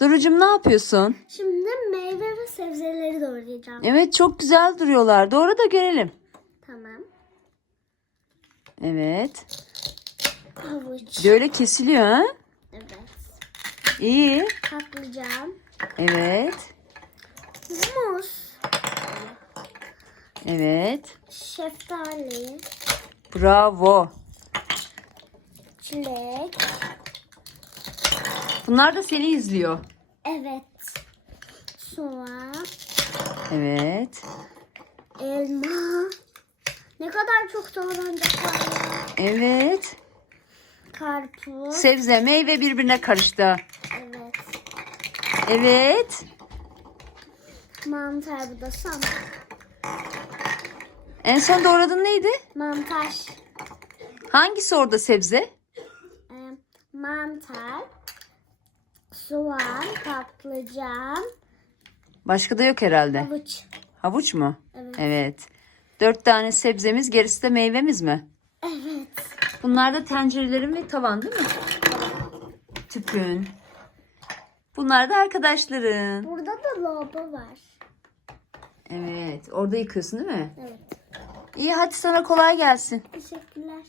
Durucum ne yapıyorsun? Şimdi meyve ve sebzeleri doğrayacağım. Evet çok güzel duruyorlar. Doğru da görelim. Tamam. Evet. Havuç. Böyle kesiliyor ha? Evet. İyi. Patlıcan. Evet. Muz. Evet. Şeftali. Bravo. Çilek. Bunlar da seni izliyor. Evet. Soğan. Evet. Elma. Ne kadar çok doğranacak var ya. Evet. Karpuz. Sebze, meyve birbirine karıştı. Evet. Evet. Mantar bu da sam. En son doğradın neydi? Mantar. Hangisi orada sebze? Ee, mantar. Soğan. Patlıcan. Başka da yok herhalde. Havuç. Havuç mu? Evet. Dört tane sebzemiz, gerisi de meyvemiz mi? Evet. Bunlar da tencerelerin ve tavan değil mi? Tüpün. Bunlar da arkadaşların. Burada da lavabo var. Evet. Orada yıkıyorsun değil mi? Evet. İyi hadi sana kolay gelsin. Teşekkürler.